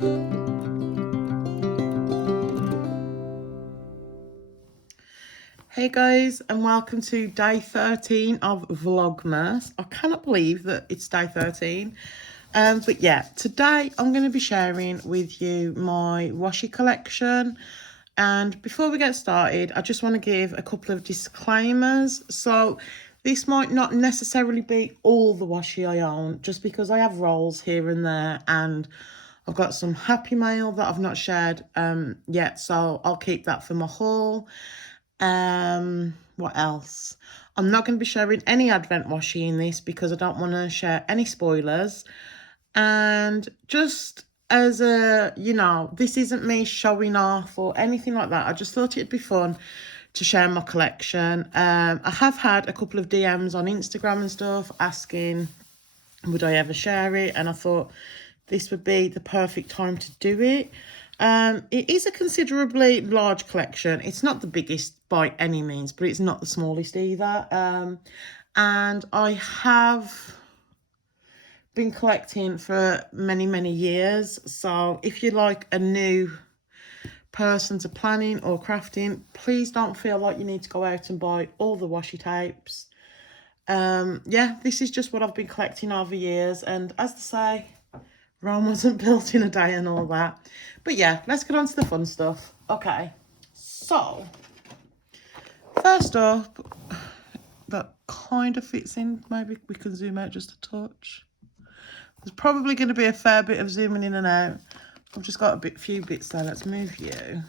Hey guys, and welcome to day 13 of Vlogmas. I cannot believe that it's day 13. But yeah, today I'm going to be sharing with you my washi collection. And before we get started, I just want to give a couple of disclaimers. So this might not necessarily be all the washi I own, just because I have rolls here and there, and I've got some happy mail that I've not shared yet, so I'll keep that for my haul. What else? I'm not going to be sharing any advent washi in this because I don't want to share any spoilers. And just as a, you know, this isn't me showing off or anything like that. I just thought it'd be fun to share my collection. I have had a couple of DMs on Instagram and stuff asking would I ever share it, and I thought this would be the perfect time to do it. It is a considerably large collection. It's not the biggest by any means, but it's not the smallest either. And I have been collecting for many years. So if you're like a new person to planning or crafting, please don't feel like you need to go out and buy all the washi tapes. Yeah, this is just what I've been collecting over years. And as they say, Rome wasn't built in a day and all that. But yeah, let's get on to the fun stuff. Okay, so first up, that kind of fits in. Maybe we can zoom out just a touch. There's probably going to be a fair bit of zooming in and out. I've just got a few bits there. Let's move you.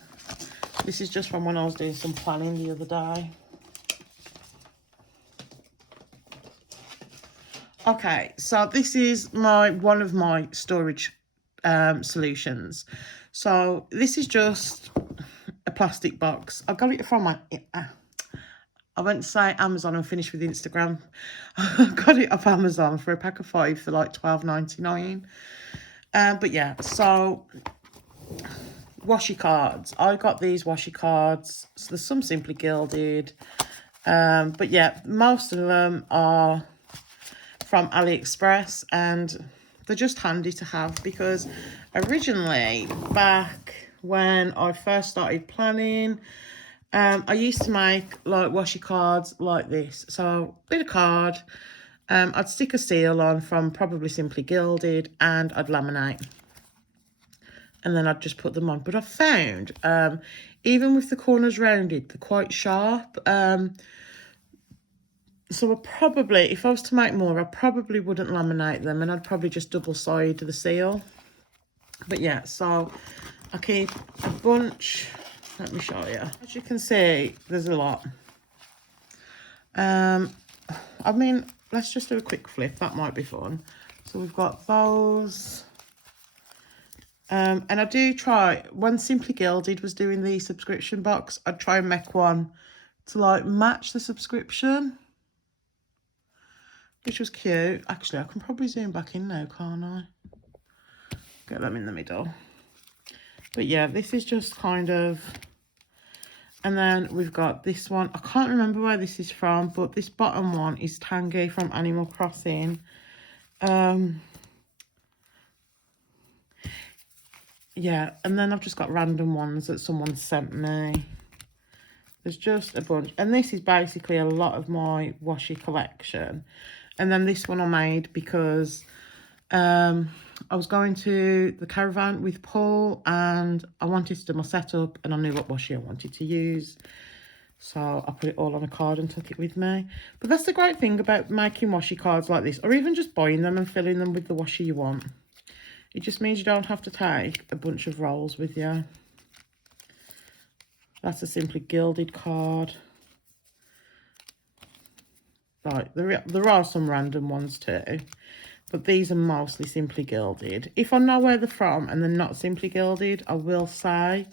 This is just from when I was doing some planning the other day. Okay, so this is one of my storage solutions. So this is just a plastic box. I got it from I went to say Amazon and finished with Instagram. I got it off Amazon for a pack of 5 for like $12.99. But yeah, so washi cards. I got these washi cards. So there's some simply gilded. But yeah, most of them are from AliExpress, and they're just handy to have because originally, back when I first started planning, I used to make like washi cards like this. So bit of card, I'd stick a seal on from probably Simply Gilded, and I'd laminate, and then I'd just put them on. But I found even with the corners rounded, they're quite sharp. So I probably, if I was to make more, I probably wouldn't laminate them, and I'd probably just double side the seal. But yeah, so I keep a bunch. Let me show you. As you can see, there's a lot. I mean, let's just do a quick flip. That might be fun. So we've got those. And I do try, when Simply Gilded was doing the subscription box, I'd try and make one to like match the subscription, which was cute. Actually, I can probably zoom back in now, can't I? Get them in the middle. But yeah, this is just kind of... And then we've got this one. I can't remember where this is from, but this bottom one is Tangy from Animal Crossing. Yeah, and then I've just got random ones that someone sent me. There's just a bunch. And this is basically a lot of my washi collection. And then this one I made because I was going to the caravan with Paul, and I wanted to do my setup, and I knew what washi I wanted to use. So I put it all on a card and took it with me. But that's the great thing about making washi cards like this, or even just buying them and filling them with the washi you want. It just means you don't have to take a bunch of rolls with you. That's a Simply Gilded card. Right, there are some random ones too, but these are mostly Simply Gilded. If I know where they're from and they're not Simply Gilded, I will say.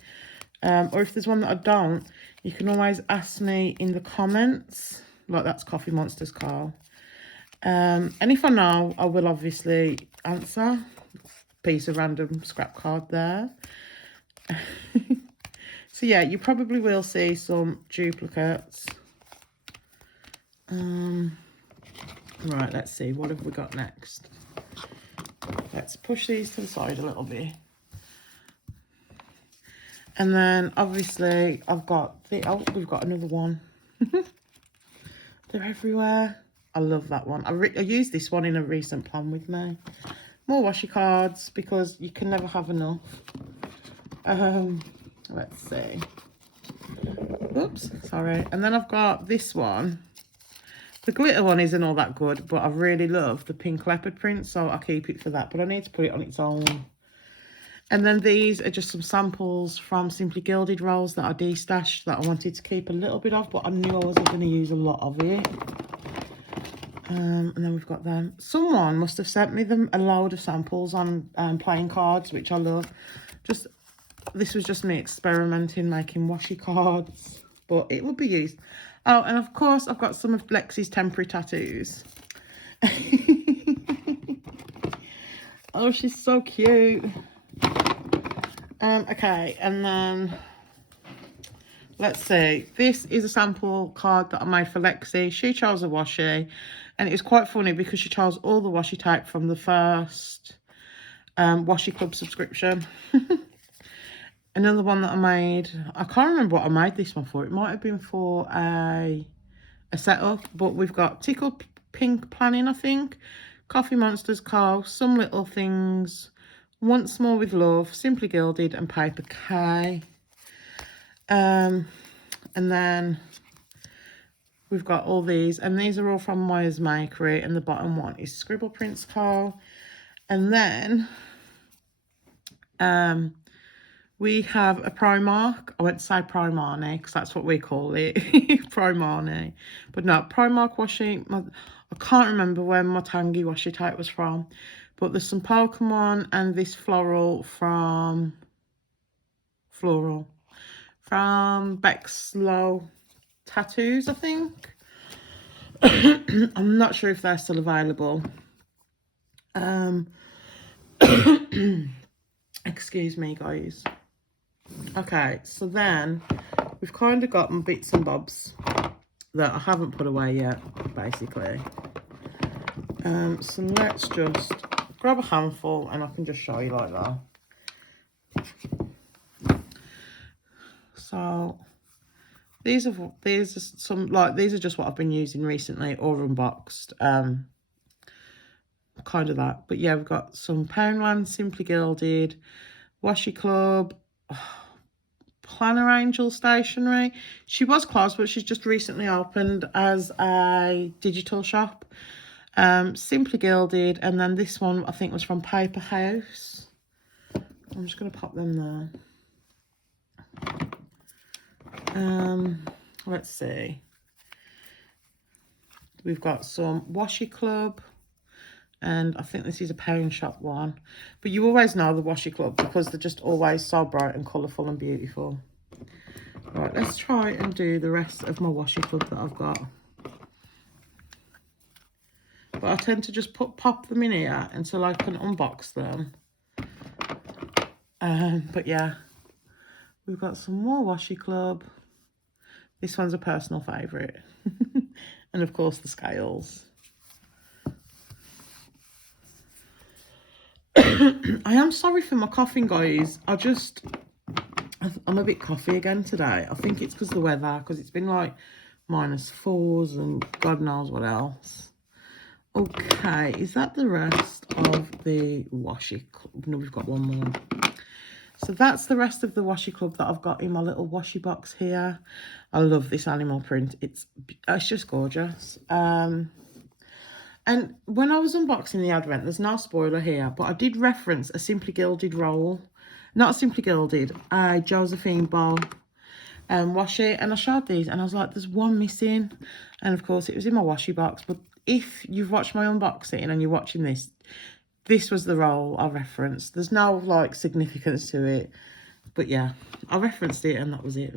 Or if there's one that I don't, you can always ask me in the comments. Like, that's Coffee Monsters Carl. And if I know, I will obviously answer. Piece of random scrap card there. So yeah, you probably will see some duplicates. Right, let's see, what have we got next? Let's push these to the side a little bit. And then obviously I've got the, oh, we've got another one. They're everywhere. I love that one. I used this one in a recent plan with me. More washi cards because you can never have enough. Let's see. Oops, sorry. And then I've got this one. The glitter one isn't all that good, but I really love the pink leopard print, so I'll keep it for that. But I need to put it on its own. And then these are just some samples from Simply Gilded rolls that I destashed that I wanted to keep a little bit of, but I knew I wasn't going to use a lot of it. And then we've got them. Someone must have sent me them a load of samples on playing cards, which I love. This was just me experimenting, making washi cards, but it would be used. Oh, and of course, I've got some of Lexi's temporary tattoos. Oh, she's so cute. Okay, and then let's see. This is a sample card that I made for Lexi. She chose a washi, and it was quite funny because she chose all the washi tape from the first Washi Club subscription. Another one that I made, I can't remember what I made this one for. It might have been for a setup, but we've got Tickled Pink Planning, I think, Coffee Monsters Co., Some Little Things, Once More with Love, Simply Gilded, and Paper K. And then we've got all these, and these are all from Myers Makery, and the bottom one is Scribble Prints Co. And then we have a Primark. I went to say Primani because that's what we call it. Primani. But no, Primark washi. I can't remember where my Tangy washi tape was from. But there's some Pokemon and this floral from Bexlow Tattoos, I think. I'm not sure if they're still available. Excuse me, guys. Okay, so then we've kind of got bits and bobs that I haven't put away yet, basically. So let's just grab a handful and I can just show you like that. So these are some, like, these are just what I've been using recently or unboxed. Kind of that. But yeah, we've got some Poundland, Simply Gilded, Washi Club, Planner Angel Stationery. She was closed, but she's just recently opened as a digital shop. Simply Gilded, and then this one I think was from Paper House. I'm just going to pop them there. Let's see. We've got some Washi Club, and I think this is a Pound Shop one. But you always know the Washi Club because they're just always so bright and colourful and beautiful. Right, let's try and do the rest of my Washi Club that I've got. But I tend to just pop them in here until I can unbox them. But yeah, we've got some more Washi Club. This one's a personal favourite. And of course the scales. I am sorry for my coughing, guys. I'm a bit coughy again today. I think it's because of the weather, because it's been like -4s and God knows what else. Okay, is that the rest of the Washi Club? No, we've got one more. So that's the rest of the Washi Club that I've got in my little washi box here. I love this animal print. It's just gorgeous. And when I was unboxing the Advent, there's no spoiler here, but I did reference a Simply Gilded roll. Not Simply Gilded, a Josephine Bowl washi. And I showed these and I was like, there's one missing. And of course, it was in my washi box. But if you've watched my unboxing and you're watching this, this was the roll I referenced. There's no, like, significance to it. But yeah, I referenced it and that was it.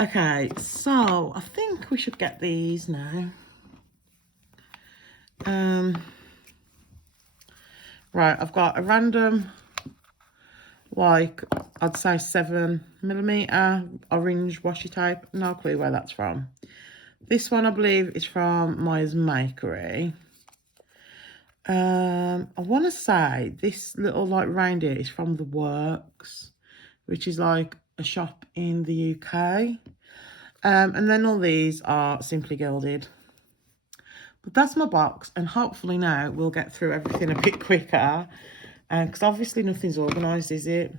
Okay, so I think we should get these now. Right, I've got a random, like, I'd say 7mm orange washi tape. No clue where that's from. This one, I believe, is from Myers Makery. I want to say this little, like, reindeer is from The Works. which is like a shop in the UK. And then all these are Simply Gilded. But that's my box, and hopefully now we'll get through everything a bit quicker. Because obviously nothing's organised, is it?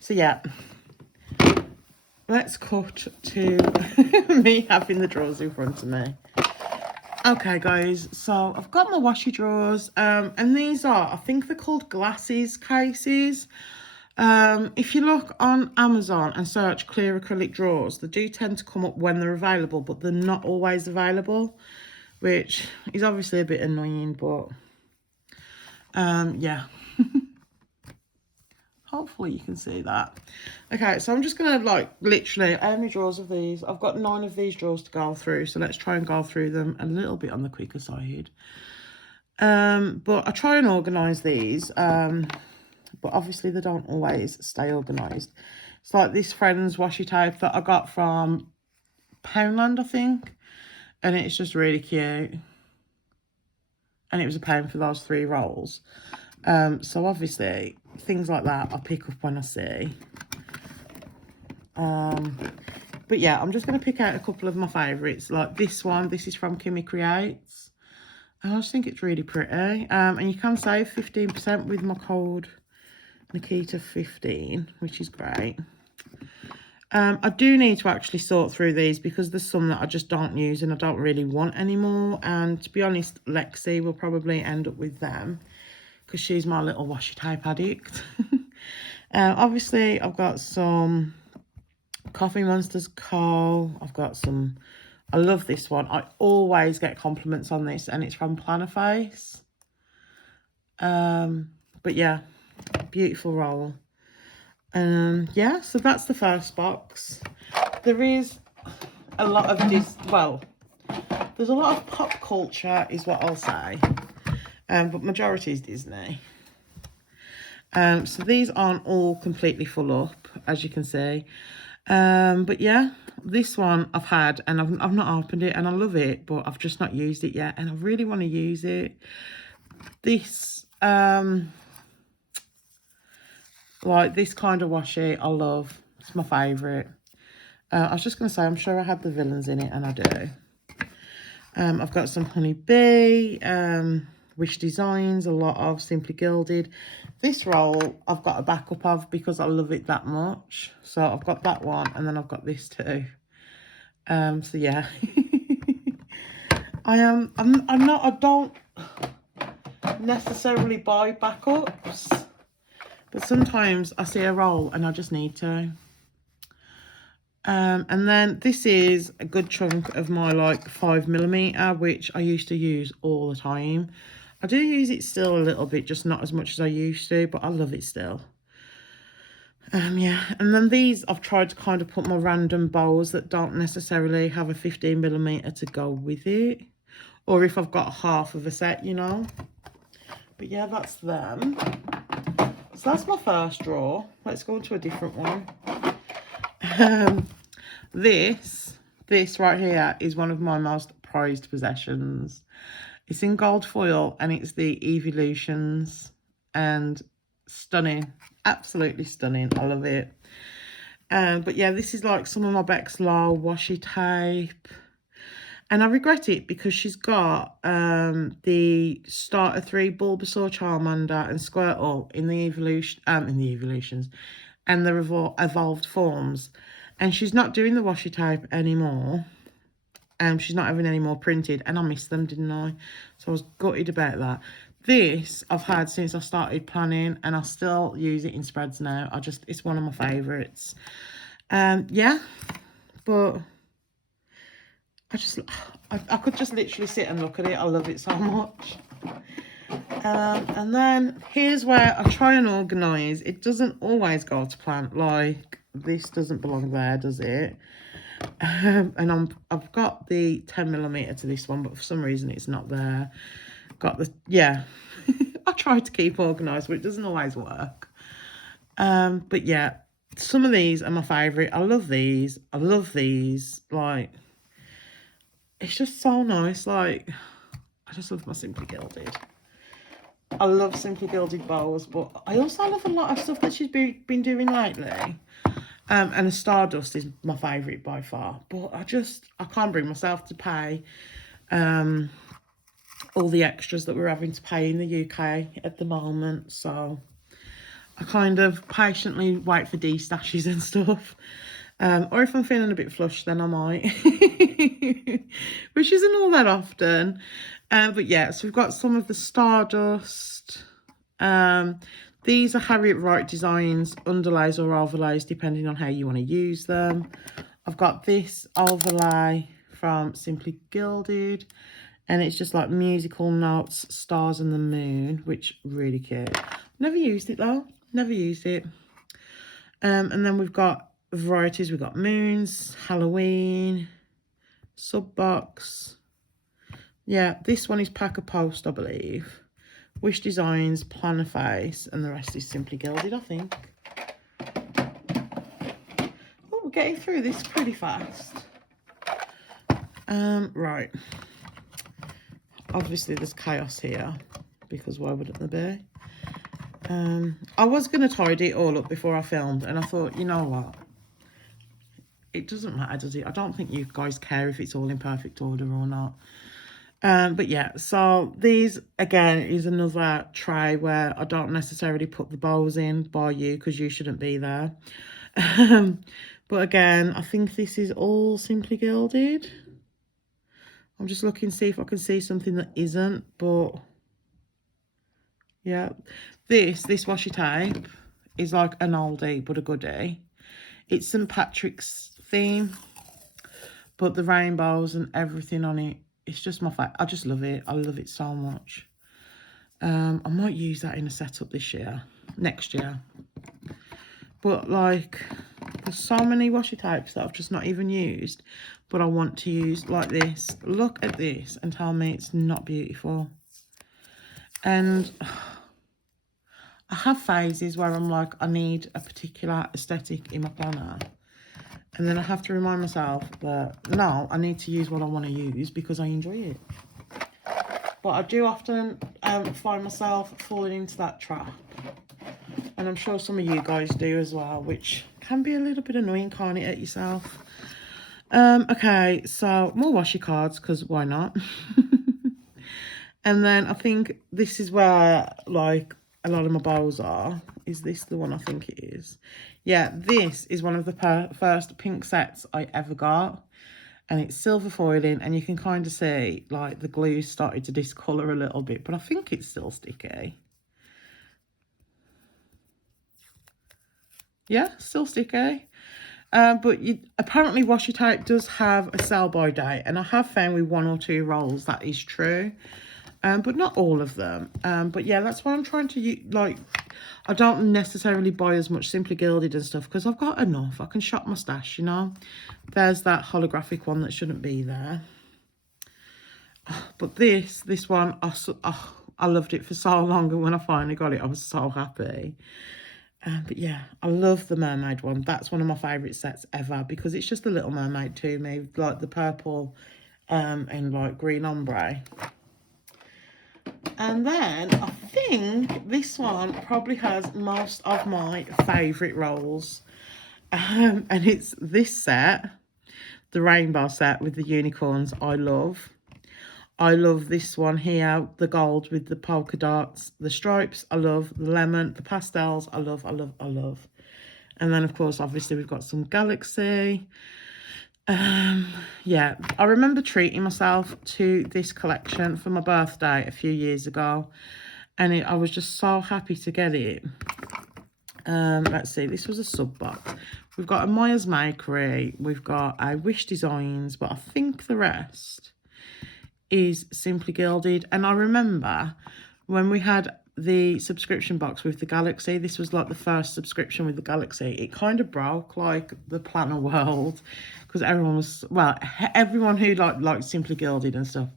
So yeah, let's cut to me having the drawers in front of me. Okay guys, so I've got my washi drawers, and these are, I think they're called glasses cases. If you look on Amazon and search clear acrylic drawers, they do tend to come up when they're available, but they're not always available, which is obviously a bit annoying, but yeah. Hopefully you can see that. Okay, so I'm just gonna like literally, how many drawers of these? I've got 9 of these drawers to go through, so let's try and go through them a little bit on the quicker side. But I try and organise these, but obviously they don't always stay organised. It's like this friend's washi tape that I got from Poundland, I think, and it's just really cute. And it was a pound for those 3 rolls. So obviously things like that I pick up when I see. But yeah, I'm just going to pick out a couple of my favourites. Like this one, this is from Kimmy Creates. And I just think it's really pretty. And you can save 15% with my code Nikita15, which is great. I do need to actually sort through these because there's some that I just don't use and I don't really want anymore. And to be honest, Lexi will probably end up with them because she's my little washi tape addict. Obviously, I've got some Coffee Monsters Co. I've got some, I love this one. I always get compliments on this, and it's from Plannerface. But yeah, beautiful roll. Yeah, so that's the first box. There is a lot of this, well, there's a lot of pop culture is what I'll say. But majority is Disney. So these aren't all completely full up, as you can see. But yeah, this one I've had, and I've not opened it, and I love it, but I've just not used it yet, and I really want to use it. This, like this kind of washi, I love. It's my favourite. I was just going to say, I'm sure I had the villains in it, and I do. I've got some Honey Bee, Wish Designs, a lot of Simply Gilded. This roll I've got a backup of because I love it that much. So I've got that one, and then I've got this too. So yeah. I don't necessarily buy backups, but sometimes I see a roll and I just need to. And then this is a good chunk of my like 5mm, which I used to use all the time. I do use it still a little bit, just not as much as I used to, but I love it still. Yeah, and then these I've tried to kind of put my random bows that don't necessarily have a 15mm to go with it, or if I've got half of a set, you know. But yeah, that's them. So that's my first drawer. Let's go into a different one. This right here is one of my most prized possessions. It's in gold foil, and it's the Evolutions, and stunning, absolutely stunning. I love it. But yeah, this is like some of my Beck's Law washi tape, and I regret it because she's got the Starter 3 Bulbasaur, Charmander, and Squirtle in the Evolutions, and the evolved forms, and she's not doing the washi tape anymore. She's not having any more printed, and I missed them, didn't I? So I was gutted about that. This I've had since I started planning, and I still use it in spreads now. It's one of my favourites. Yeah, but I could just literally sit and look at it. I love it so much. And then here's where I try and organise. It doesn't always go to plan. Like this doesn't belong there, does it? And I've got the 10mm to this one, but for some reason it's not there. Got the, yeah. I try to keep organised, but it doesn't always work. But yeah, some of these are my favourite. I love these. I love these. Like, it's just so nice. Like, I just love my Simply Gilded. I love Simply Gilded bows, but I also love a lot of stuff that she's been doing lately. And the Stardust is my favourite by far. But I can't bring myself to pay all the extras that we're having to pay in the UK at the moment. So I kind of patiently wait for destashes and stuff. Or if I'm feeling a bit flush, then I might. Which isn't all that often. But yeah, so we've got some of the Stardust. These are Harriet Wright designs, underlays or overlays, depending on how you want to use them. I've got this overlay from Simply Gilded, and it's just like musical notes, stars and the moon, which really cute. Never used it though, never used it. And then we've got varieties. We've got moons, Halloween, sub box. Yeah, this one is Pack a Post, I believe. Wish Designs, Planner Face, and the rest is Simply Gilded, I think. Oh, we're getting through this pretty fast. Right. Obviously, there's chaos here, because why wouldn't there be? I was going to tidy it all up before I filmed, and I thought, you know what? It doesn't matter, does it? I don't think you guys care if it's all in perfect order or not. But yeah, so these again is another tray where I don't necessarily put the bows in by you because you shouldn't be there. But again, I think this is all Simply Gilded. I'm just looking to see if I can see something that isn't, but yeah, this Washitape is like an oldie but a goodie. It's St. Patrick's theme, but the rainbows and everything on it, it's just my favorite. I just love it. I love it so much. I might use that in a setup next year. But like, there's so many washi tapes that I've just not even used, but I want to use like this. Look at this and tell me it's not beautiful. And I have phases where I'm like, I need a particular aesthetic in my planner. And then I have to remind myself that, no, I need to use what I want to use because I enjoy it. But I do often find myself falling into that trap. And I'm sure some of you guys do as well, which can be a little bit annoying, can't it, at yourself? Okay, so more washi cards, because why not? And then I think this is where, like, a lot of my bows are. Is this the one I think it is? Yeah, this is one of the first pink sets I ever got. And it's silver foiling, and you can kind of see, like, the glue started to discolour a little bit. But I think it's still sticky. Yeah, still sticky. But apparently Washitape does have a sell-by date. And I have found with 1 or 2 rolls that is true. But not all of them. But yeah, that's why I'm trying to, like, I don't necessarily buy as much Simply Gilded and stuff because I've got enough. I can shop my stash, you know. There's that holographic one that shouldn't be there. But this one, I loved it for so long, and when I finally got it, I was so happy. But yeah, I love the mermaid one. That's one of my favourite sets ever because it's just a little mermaid to me, like the purple and like green ombre. And then I think this one probably has most of my favourite rolls. And it's this set, the rainbow set with the unicorns. I love this one here, the gold with the polka dots, the stripes. I love the lemon, the pastels. I love. And then, of course, obviously, we've got some Galaxy. Yeah, I remember treating myself to this collection for my birthday a few years ago, and I was just so happy to get it. Let's see, this was a sub box. We've got a Myers Makery, we've got a Wish Designs, but I think the rest is Simply Gilded. And I remember when we had the subscription box with the Galaxy, this was like the first subscription with the Galaxy, it kind of broke like the planner world because everyone was, well, everyone who liked Simply Gilded and stuff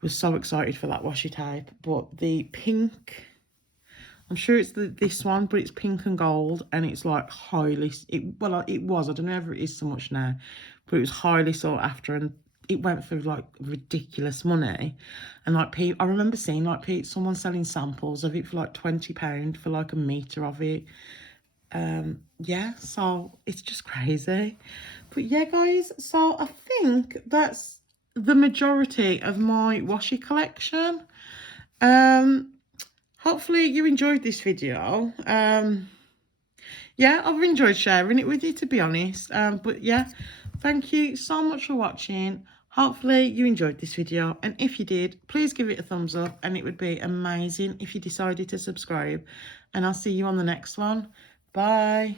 was so excited for that washi tape. But the pink, I'm sure it's this one, but it's pink and gold, and it's like highly, it was, I don't know if it is so much now, but it was highly sought after, and it went for like ridiculous money. And like I remember seeing like someone selling samples of it for like £20 for like a metre of it. Yeah, so it's just crazy. But yeah, guys, so I think that's the majority of my washi collection. Hopefully you enjoyed this video. Yeah, I've enjoyed sharing it with you, to be honest. But yeah, thank you so much for watching. Hopefully you enjoyed this video, and if you did, please give it a thumbs up, and it would be amazing if you decided to subscribe. And I'll see you on the next one. Bye.